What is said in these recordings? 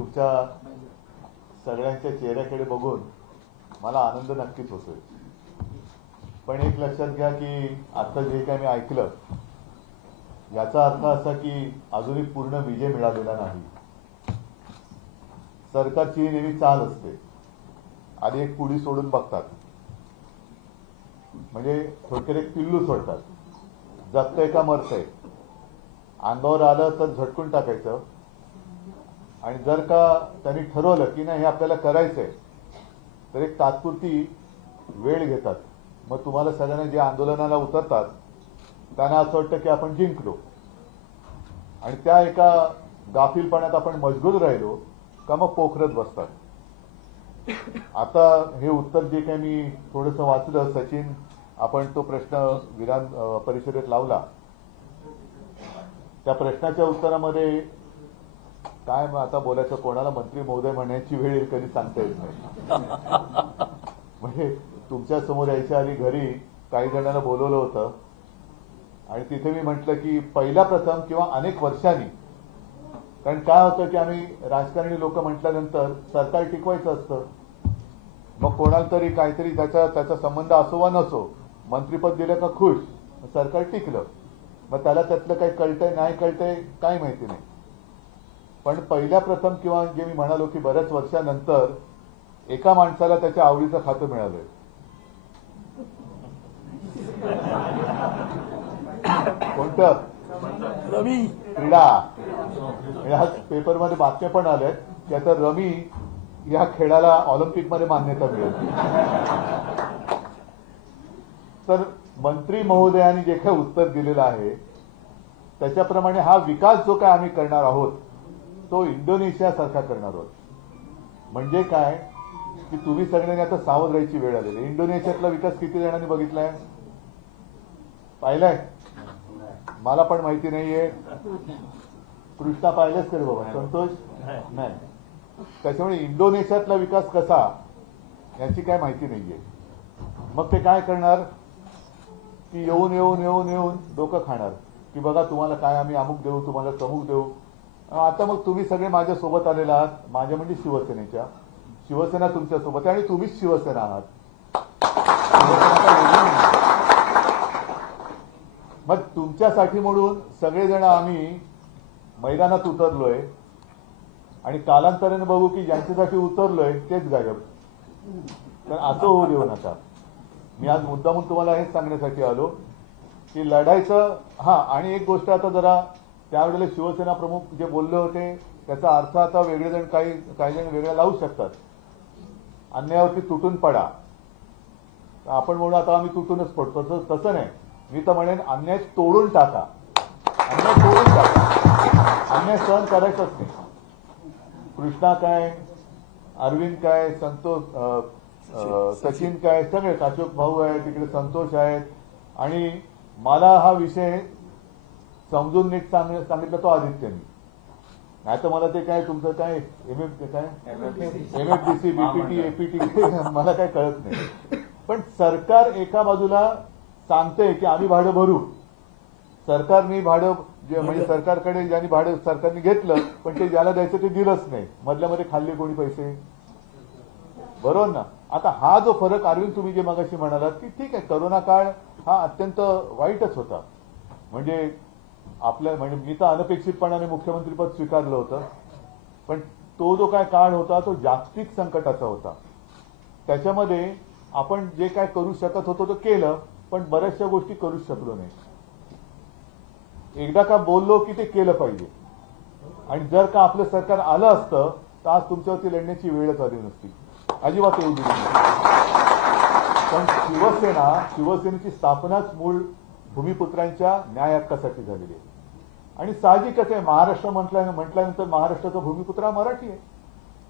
तुमच्या सगळ्यांच्या चेहऱ्याकडे बघून मला आनंद नक्कीच होतोय. पण एक लक्षात घ्या की आता जे काही मी ऐकलं याचा अर्थ असा की अजूनही पूर्ण विजय मिळालेला नाही. सरकारची नेहमी चाल असते आणि एक पुडी सोडून बघतात, म्हणजे थोडक्यात एक पिल्लू सोडतात. जगतंय का मरतंय, अंगावर आलं तर झटकून टाकायचं, आणि जर का त्यांनी ठरवलं की नाही हे आपल्याला करायचंय तर एक तात्पुरती वेळ घेतात. मग तुम्हाला सगळ्यांना जे आंदोलनाला उतरतात त्यांना असं वाटतं की आपण जिंकलो, आणि त्या एका गाफीलपणात आपण मजबूत राहिलो का मग पोखरत बसतात. आता हे उत्तर जे काही मी थोडंसं वाचलं, सचिन आपण तो प्रश्न विधान परिषदेत लावला, त्या प्रश्नाच्या उत्तरामध्ये काय आता बोलायचं, कोणाला मंत्री महोदय म्हणण्याची वेळ येईल कधी सांगता येत नाही. म्हणजे तुमच्या समोर यायच्या आधी घरी काही जणांना बोलवलं होतं आणि तिथे मी म्हटलं की पहिल्या प्रथम किंवा अनेक वर्षांनी, कारण काय होतं की आम्ही राजकारणी लोक म्हटल्यानंतर सरकार टिकवायचं असतं, मग कोणाला तरी काहीतरी त्याचा संबंध असो वा नसो मंत्रीपद दिलं का खुश, सरकार टिकलं. मग त्याला त्यातलं काही कळतंय नाही कळतंय काय माहिती नाही. पण पहिल्या प्रथम किंवा जे मी म्हणालो की बऱ्याच वर्षानंतर एका माणसाला त्याच्या आवडीचं खातं मिळालंय. कोणतं? रवी क्रीडा. ह्या पेपरमध्ये बातम्या पण आल्यात की आता रमी या खेळाला ऑलिम्पिकमध्ये मान्यता मिळेल. तर मंत्री महोदयांनी जे काही उत्तर दिलेलं आहे त्याच्याप्रमाणे हा विकास जो काय आम्ही करणार आहोत तो इंडोनेशिया सारखा करणार आहोत. म्हणजे काय की तुम्ही सगळ्यांनी आता सावध राहायची वेळ आलेली. इंडोनेशियातला विकास किती जणांनी बघितलाय, पाहिलाय? मला पण माहिती नाहीये. कृष्णा पाहिलेच करे बाबा, संतोष नाही. त्याच्यामुळे इंडोनेशियातला विकास कसा याची काय माहिती नाहीये. मग ते काय करणार की येऊन येऊन येऊन येऊन डोकं खाणार की बघा तुम्हाला काय आम्ही अमुक देऊ, तुम्हाला तमुक देऊ. आता मग तुम्ही सगळे माझ्या सोबत आलेला आहात, माझ्या म्हणजे शिवसेनेच्या, शिवसेना तुमच्या सोबत आहे आणि तुम्हीच शिवसेना आहात. मग तुमच्यासाठी म्हणून सगळेजण आम्ही मैदानात उतरलोय आणि कालांतराने बघू की ज्यांच्यासाठी उतरलोय तेच गायब. तर असं होऊ देऊ नका. मी आज मुद्दामून तुम्हाला हेच सांगण्यासाठी आलो की लढायचं. हा, आणि एक गोष्ट आता जरा त्यावेळेला शिवसेना प्रमुख जे बोलले होते त्याचा अर्थ आता वेगळे जण काही जण वेगळ्या लावू शकतात. अन्यायावरती तुटून पडा, आपण म्हणून आता आम्ही तुटूनच पडतो, तसं नाही. मी तर म्हणेन अन्याय तोडून टाका, अन्याय तोडून टाका. अन्याय सहन करायचंच नाही. कृष्णा काय, अरविंद काय, संतोष, सचिन काय, सगळे अशोक भाऊ आहेत तिकडे, संतोष आहेत. आणि मला हा विषय समजून नीट सांगितलं तो आदित्यनी. नाही तर मला ते काय तुमचं काय एमएफडीसी बीपीटी एपीटी मला काय कळत नाही. पण सरकार एका बाजूला सांगतंय की आम्ही भाडं भरू, सरकारने भाडं म्हणजे सरकारकडे ज्यांनी भाडं सरकारने घेतलं पण ते ज्याला द्यायचं ते दिलंच नाही, मधल्यामध्ये खाल्ले कोणी पैसे, बरोबर ना. आता हा जो फरक अरविंद तुम्ही जे मगाशी म्हणालात की ठीक आहे करोना काळ हा अत्यंत वाईटच होता, म्हणजे आपल्या म्हणजे मी तर अनपेक्षितपणाने मुख्यमंत्रीपद स्वीकारलं होतं, पण तो जो काय काळ होता तो जागतिक संकटाचा होता. त्याच्यामध्ये आपण जे काय करू शकत होतो ते केलं, पण बऱ्याचशा गोष्टी करू शकलो नाही. एकदा का बोललो की ते केलं पाहिजे, आणि जर का आपलं सरकार आलं असतं तर आज तुमच्यावरती लढण्याची वेळच आली नसती, अजिबात येऊ दिली नसती. पण शिवसेनेची स्थापनाच मूळ भूमिपुत्रांच्या न्याय हक्कासाठी झालेली आहे. आणि साहजिकच आहे, महाराष्ट्र म्हटल्यानंतर महाराष्ट्राचा भूमिपुत्र हा मराठी आहे.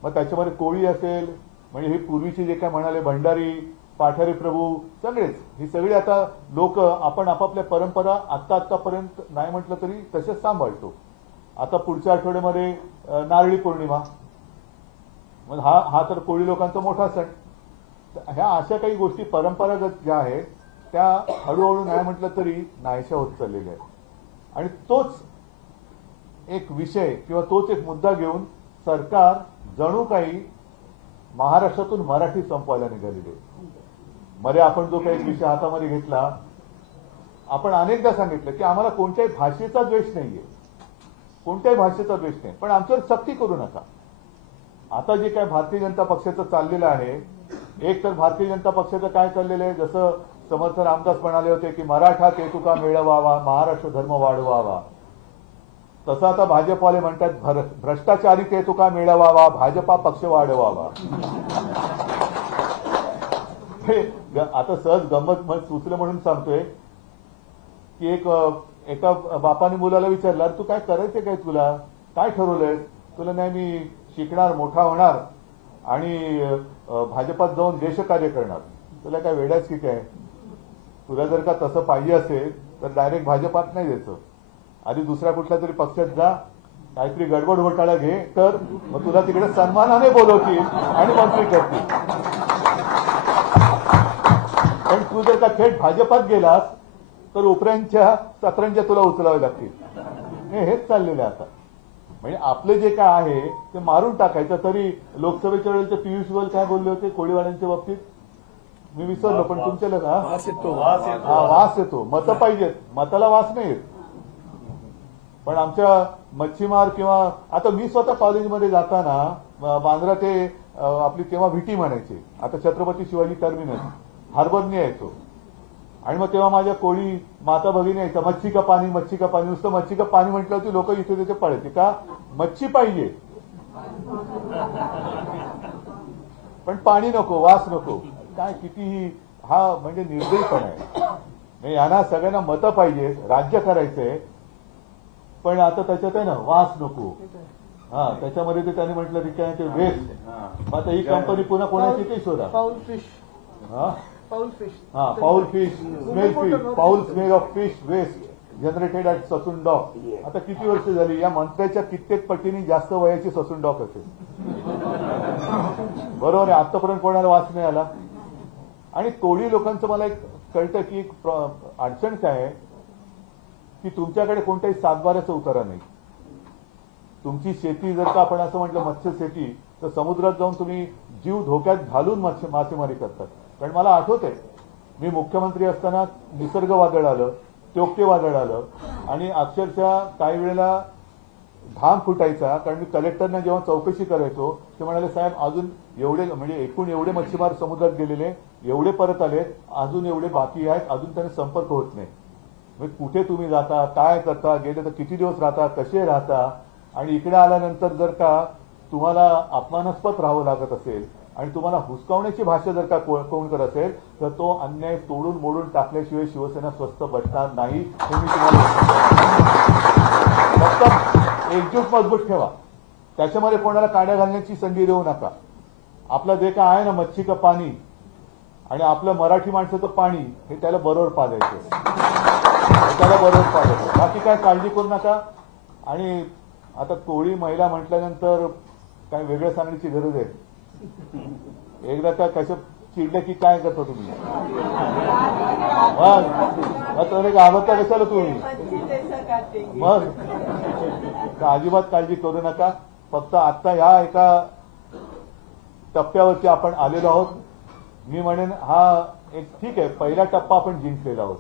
मग त्याच्यामध्ये कोळी असेल, म्हणजे हे पूर्वीचे जे काय म्हणाले भंडारी, पाठारे प्रभू, सगळेच ही सगळी आता लोक आपण आपापल्या परंपरा आतापर्यंत नाही म्हटलं तरी तसेच सांभाळतो. आता पुढच्या आठवड्यामध्ये नारळी पौर्णिमा, मग हा तर कोळी लोकांचा मोठा सण. ह्या अशा काही गोष्टी परंपरागत ज्या आहेत त्या हळूहळू नाही म्हटलं तरी नाहीशा होत चाललेल्या आहेत. आणि तोच एक विषय किंवा तोच एक मुद्दा घेऊन सरकार जणू काही महाराष्ट्रातून मराठी संपवायला निघालेले. मध्ये आपण जो काही विषय हातामध्ये घेतला, आपण अनेकदा सांगितलं की आम्हाला कोणत्याही भाषेचा द्वेष नाहीये, कोणत्याही भाषेचा द्वेष नाही, पण आमच्यावर सक्ती करू नका. आता जे काय भारतीय जनता पक्षाचं चाललेलं आहे, एक तर भारतीय जनता पक्षाचं काय चाललेलं आहे, जसं समर्थ रामदास म्हणाले होते की मराठा ते तुका मिळवावा, महाराष्ट्र धर्म वाढवावा, तसं आता भाजपवाले म्हणतात भ्रष्टाचारी ते तुका मिळवावा, भाजपा पक्ष वाढवावा. आता सहज गंमत सुचलं म्हणून सांगतोय की एका बापाने मुलाला विचारलं, तू काय करायचं काय, तुला काय ठरवलंय? तुला नाही मी शिकणार, मोठा होणार आणि भाजपात जाऊन देशकार्य करणार. तुला काय वेड्याच की काय? तुला जर का तसं पाहिजे असेल तर डायरेक्ट भाजपात नाही द्यायचं, आधी दुसऱ्या कुठल्या तरी पक्षात जा, काहीतरी गडबड घोटाळा घे, तर मग तुला तिकडे सन्मानाने बोलवतील आणि मंत्री करतील. पण तू जर का थेट भाजपात गेलास तर उपऱ्यांच्या सतरंज्या तुला उचलावे लागतील. हेच चाललेलं आहे आता. म्हणजे आपले जे काय आहे ते मारून टाकायचं. तरी लोकसभेच्या वेळेला ते पियुष गोयल काय बोलले होते कोळीवाड्यांच्या बाबतीत, मी विसरलो, पण तुमच्या वास येतो. मतं पाहिजेत, मताला वास नाही येत. पण आमच्या मच्छीमार किंवा आता मी स्वतः कॉलेजमध्ये जाताना बांद्रा ते आपली तेव्हा व्हीटी म्हणायचे, आता छत्रपती शिवाजी टर्मिनस, हार्बरने यायचो. आणि मग तेव्हा माझ्या कोळी माता भगिनी यायचा, मच्छी का पाणी, मच्छी का पाणी. नुसतं मच्छी का पाणी म्हटलं होती लोक इथे तिथे पळायचे. का? मच्छी पाहिजे पण पाणी नको, वास नको. काय कितीही हा म्हणजे निर्दयीपणा आहे. यांना सगळ्यांना मतं पाहिजे, राज्य करायचंय, पण आता त्याच्यात आहे ना वास नको. हा, त्याच्यामध्ये ते त्यांनी म्हटलं की काय ते वेस्ट. मग आता ही कंपनी पुन्हा कोणाची ते शोधा. हा, foul fish, smell fish, foul smell of fish waste generated at Sassoon dock. आता किती वर्ष झाली? या मंत्र्याच्या कित्येक पटीने जास्त वयाची ससून डॉक असेल. बरोबर आहे, आतापर्यंत कोणाला वास नाही आला. आणि कोळी लोकांचं मला एक कळतं की एक अडचण काय आहे की तुमच्याकडे कोणत्याही सातबाऱ्याचा उतारा नाही. तुमची शेती जर का आपण असं म्हटलं मत्स्य शेती, तर समुद्रात जाऊन तुम्ही जीव धोक्यात घालून मासेमारी करतात. कारण मला आठवत आहे, मी मुख्यमंत्री असताना निसर्ग वादळ आलं, टोके वादळ आलं आणि अक्षरशः काही वेळेला घाम फुटायचा. कारण मी कलेक्टरना जेव्हा चौकशी करायचो ते म्हणाले, साहेब अजून एवढे म्हणजे एकूण एवढे मच्छीमार समुद्रात गेलेले, एवढे परत आलेत, अजून एवढे बाकी आहेत, अजून त्यांना संपर्क होत नाही. म्हणजे कुठे तुम्ही जाता, काय करता, गेले तर किती दिवस राहता, कसे राहता, आणि इकडे आल्यानंतर जर का तुम्हाला अपमानास्पद राहावं लागत असेल आणि तुम्हाला हुसकावण्याची भाषा जर का कोण करत असेल तर तो अन्याय तोडून मोडून टाकल्याशिवाय शिवसेना स्वस्थ बसणार नाही. हे मी तुम्हाला फक्त एकजूट मजबूत ठेवा, त्याच्यामध्ये कोणाला काड्या घालण्याची संधी देऊ नका. आपलं जे काय आहे ना मच्छी का पाणी आणि आपलं मराठी माणसाचं पाणी हे त्याला बरोबर पाजायचं, त्याला बरोबर पाजायचं. बाकी काय काळजी करू नका. आणि आता कोळी महिला म्हटल्यानंतर काय वेगळं सांगण्याची गरज आहे? एकदा का कसं चिडलं की काय करता तुम्ही? मग घाबरता कशाला तुम्ही? मग अजिबात काळजी करू नका. फक्त आता ह्या एका टप्प्यावरती आपण आलेलो आहोत. मी म्हणेन हा एक ठीक आहे, पहिला टप्पा आपण जिंकलेला आहोत,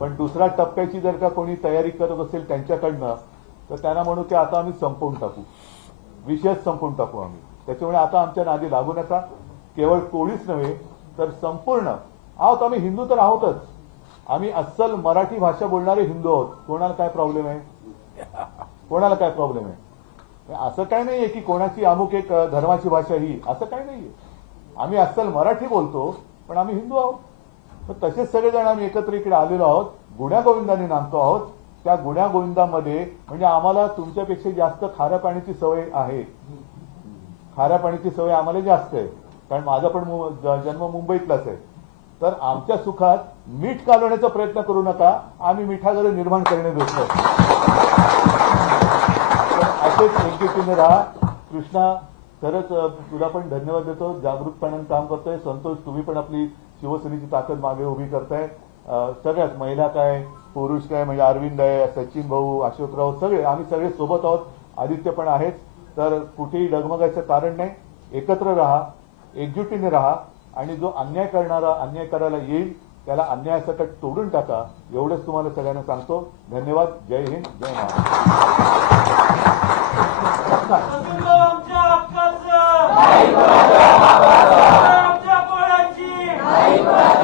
पण दुसऱ्या टप्प्याची जर का कोणी तयारी करत असेल त्यांच्याकडनं तर त्यांना म्हणू की आता आम्ही संपवून टाकू, विषयच संपवून टाकू आम्ही. त्याच्यामुळे आता आमच्या नादी लागू नका. केवळ कोळीच नव्हे तर संपूर्ण आहोत आम्ही, हिंदू तर आहोतच, आम्ही अस्सल मराठी भाषा बोलणारे हिंदू आहोत. कोणाला काय प्रॉब्लेम आहे? कोणाला काय प्रॉब्लेम आहे? असं काय नाहीये की कोणाची अमुक एक धर्माची भाषा ही, असं काय नाहीये. आम्ही अस्सल मराठी बोलतो पण आम्ही हिंदू आहोत. तर तसेच सगळेजण आम्ही एकत्र इकडे आलेलो आहोत, गुण्यागोविंदाने नांदतो आहोत. त्या गुण्या गोविंदामध्ये म्हणजे आम्हाला तुमच्यापेक्षा जास्त खाऱ्या पाण्याची सवय आहे. खाऱ्या पाण्याची सवय आम्हाला जास्त आहे, कारण माझा पण जन्म मुंबईतलाच आहे. तर आमच्या सुखात मीठ कालवण्याचा प्रयत्न करू नका, आम्ही मिठागरे निर्माण करणे देतो. असेच एकजुटीने राहा. कृष्णा, खरंच तुला पण धन्यवाद देतो, जागृतपणाने काम करतोय. संतोष, तुम्ही पण आपली शिवसेनेची ताकद मागे उभी करताय. सगळ्याच महिला काय पुरुष काय, म्हणजे अरविंद आहे, सचिन भाऊ, अशोकराव, सगळे आम्ही सगळे सोबत आहोत. आदित्य पण आहेच. तर कुठेही डगमगायचं कारण नाही. एकत्र राहा, एकजुटीने राहा आणि जो अन्याय करणारा अन्याय करायला येईल त्याला अन्यायासकट तोडून टाका. एवढंच तुम्हाला सगळ्यांना सांगतो. धन्यवाद. जय हिंद, जय महाराष्ट्र.